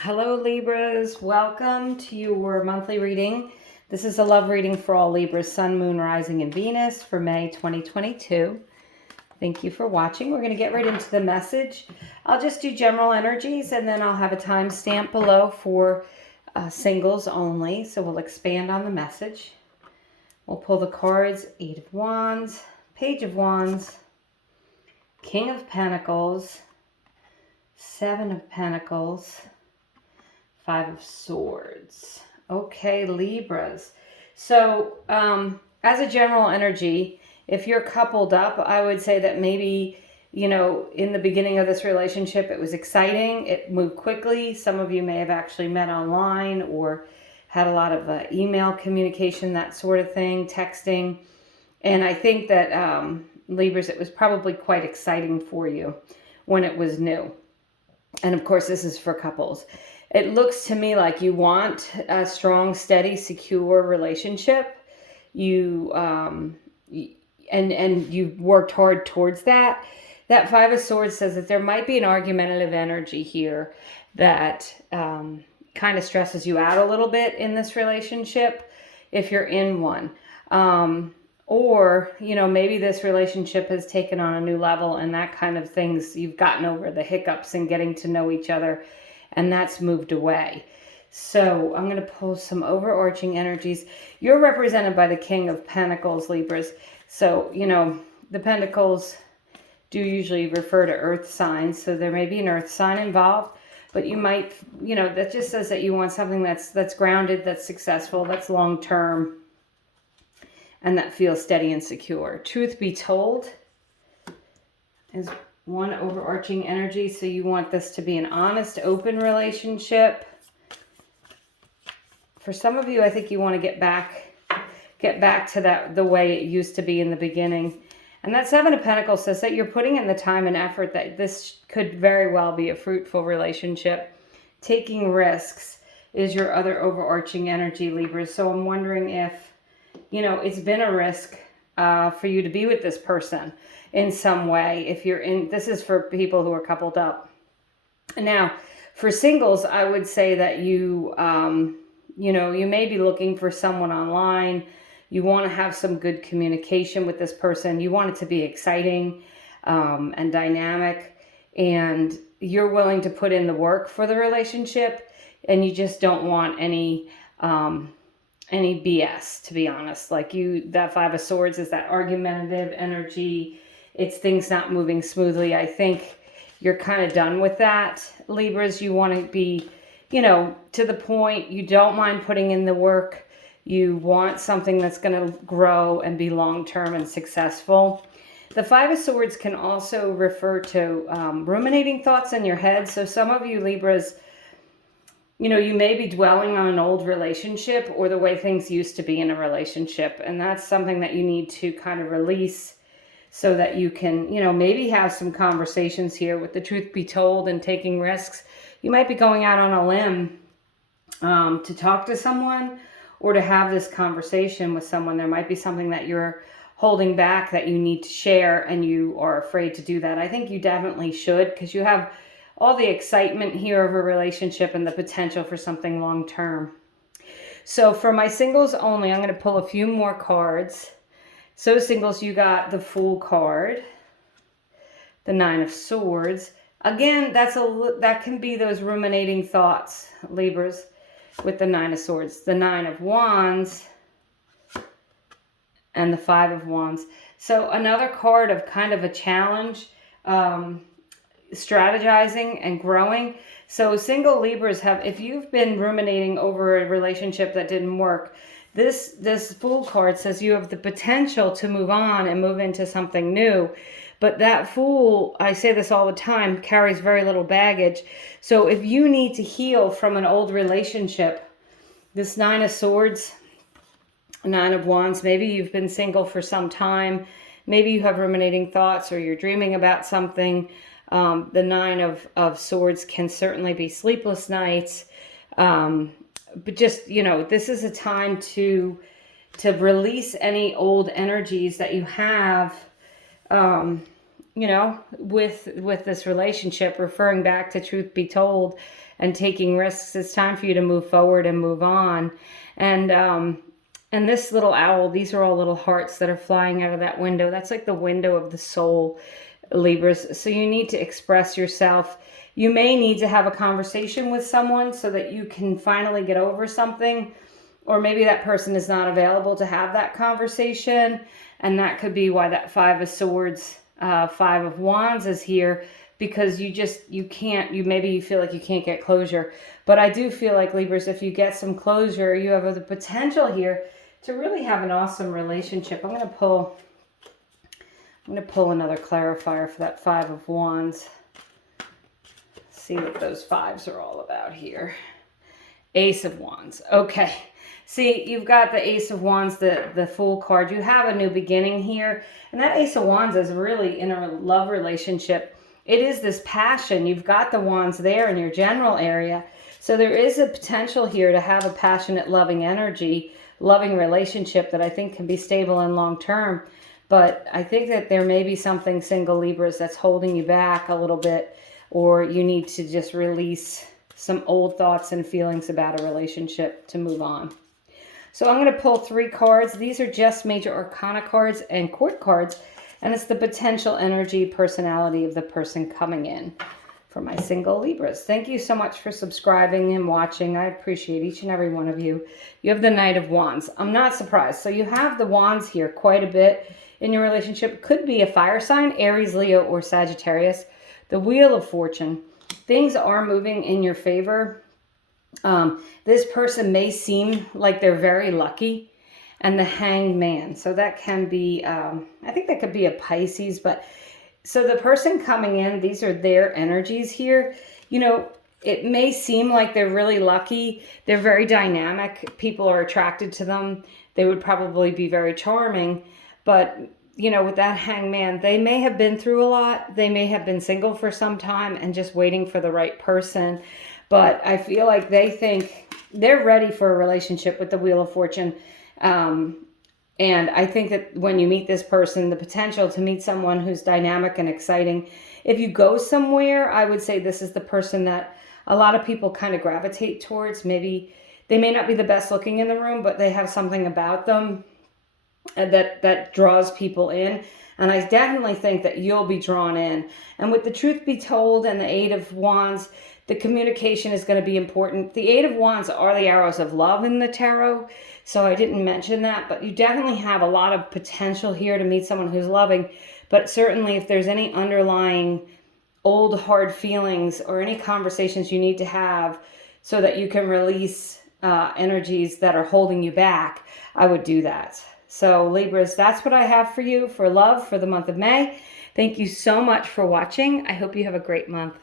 Hello Libras, welcome to your monthly reading. This is a love reading for all Libras, Sun, Moon, Rising, and Venus for May 2022. Thank you for watching. We're going to get right into the message. I'll just do general energies and then I'll have a timestamp below for singles only. So we'll expand on the message. We'll pull the cards, Eight of Wands, Page of Wands, King of Pentacles, Seven of Pentacles, Five of Swords. Okay, Libras. So as a general energy, if you're coupled up, I would say that maybe, in the beginning of this relationship, it was exciting. It moved quickly. Some of you may have actually met online or had a lot of email communication, that sort of thing, texting. And I think that, Libras, it was probably quite exciting for you when it was new. And of course, this is for couples. It looks to me like you want a strong, steady, secure relationship. You and you've worked hard towards that. That Five of Swords says that there might be an argumentative energy here that kind of stresses you out a little bit in this relationship if you're in one. Or, maybe this relationship has taken on a new level and that kind of things, you've gotten over the hiccups and getting to know each other and that's moved away. So I'm going to pull some overarching energies. You're represented by the King of Pentacles, Libras. So, the Pentacles do usually refer to earth signs. So there may be an earth sign involved, but you might, that just says that you want something that's grounded, that's successful, that's long-term, and that feels steady and secure. Truth be told is one overarching energy. So you want this to be an honest, open relationship. For some of you, I think you want to get back to that, the way it used to be in the beginning. And that Seven of Pentacles says that you're putting in the time and effort, that this could very well be a fruitful relationship. Taking risks is your other overarching energy, Libra. So I'm wondering if, it's been a risk for you to be with this person in some way. If you're in, this is for people who are coupled up. Now, for singles, I would say that you may be looking for someone online. You want to have some good communication with this person. You want it to be exciting and dynamic, and you're willing to put in the work for the relationship, and you just don't want any BS, to be honest. Like that Five of Swords is that argumentative energy. It's things not moving smoothly. I think you're kind of done with that, Libras. You want to be, to the point. You don't mind putting in the work. You want something that's going to grow and be long-term and successful. The Five of Swords can also refer to ruminating thoughts in your head. So some of you Libras, you may be dwelling on an old relationship or the way things used to be in a relationship. And that's something that you need to kind of release so that you can, maybe have some conversations here with the truth be told and taking risks. You might be going out on a limb to talk to someone or to have this conversation with someone. There might be something that you're holding back that you need to share and you are afraid to do that. I think you definitely should, because you have all the excitement here of a relationship and the potential for something long-term. So for my singles only, I'm going to pull a few more cards. So singles, you got the Fool card, the Nine of Swords. Again, that can be those ruminating thoughts, Libras, with the Nine of Swords. The Nine of Wands and the Five of Wands. So another card of kind of a challenge, strategizing and growing. So single Libras if you've been ruminating over a relationship that didn't work, this Fool card says you have the potential to move on and move into something new. But that Fool, I say this all the time, carries very little baggage. So if you need to heal from an old relationship, this Nine of Swords, Nine of Wands, maybe you've been single for some time. Maybe you have ruminating thoughts or you're dreaming about something. The Nine of Swords can certainly be sleepless nights. But just, this is a time to release any old energies that you have, with this relationship, referring back to truth be told and taking risks. It's time for you to move forward and move on. And this little owl, these are all little hearts that are flying out of that window. That's like the window of the soul, Libras. So you need to express yourself. You may need to have a conversation with someone so that you can finally get over something. Or maybe that person is not available to have that conversation. And that could be why that Five of Swords, Five of Wands is here. Because maybe you feel like you can't get closure. But I do feel like, Libras, if you get some closure, you have the potential here to really have an awesome relationship. I'm going to pull another clarifier for that Five of Wands. See what those fives are all about here. Ace of Wands. Okay. See, you've got the Ace of Wands, the Fool card. You have a new beginning here. And that Ace of Wands is really in a love relationship. It is this passion. You've got the Wands there in your general area. So there is a potential here to have a passionate, loving energy, loving relationship that I think can be stable and long-term. But I think that there may be something, single Libras, that's holding you back a little bit, or you need to just release some old thoughts and feelings about a relationship to move on. So I'm going to pull 3 cards. These are just Major Arcana cards and court cards. And it's the potential energy, personality of the person coming in for my single Libras. Thank you so much for subscribing and watching. I appreciate each and every one of you. You have the Knight of Wands. I'm not surprised. So you have the Wands here quite a bit in your relationship. It could be a fire sign, Aries, Leo, or Sagittarius. The Wheel of Fortune. Things are moving in your favor. This person may seem like they're very lucky. And the Hanged Man. So that can be, I think that could be a Pisces. But so the person coming in, these are their energies here. You know, it may seem like they're really lucky. They're very dynamic. People are attracted to them. They would probably be very charming. But, you know, with that Hanged Man, they may have been through a lot. They may have been single for some time and just waiting for the right person. But I feel like they think they're ready for a relationship with the Wheel of Fortune. And I think that when you meet this person, the potential to meet someone who's dynamic and exciting. If you go somewhere, I would say this is the person that a lot of people kind of gravitate towards. Maybe they may not be the best looking in the room, but they have something about them that draws people in. And I definitely think that you'll be drawn in. And with the Truth Be Told and the Eight of Wands, the communication is going to be important. The Eight of Wands are the arrows of love in the tarot. So I didn't mention that, but you definitely have a lot of potential here to meet someone who's loving. But certainly if there's any underlying old hard feelings or any conversations you need to have so that you can release energies that are holding you back, I would do that. So Libras, that's what I have for you for love for the month of May. Thank you so much for watching. I hope you have a great month.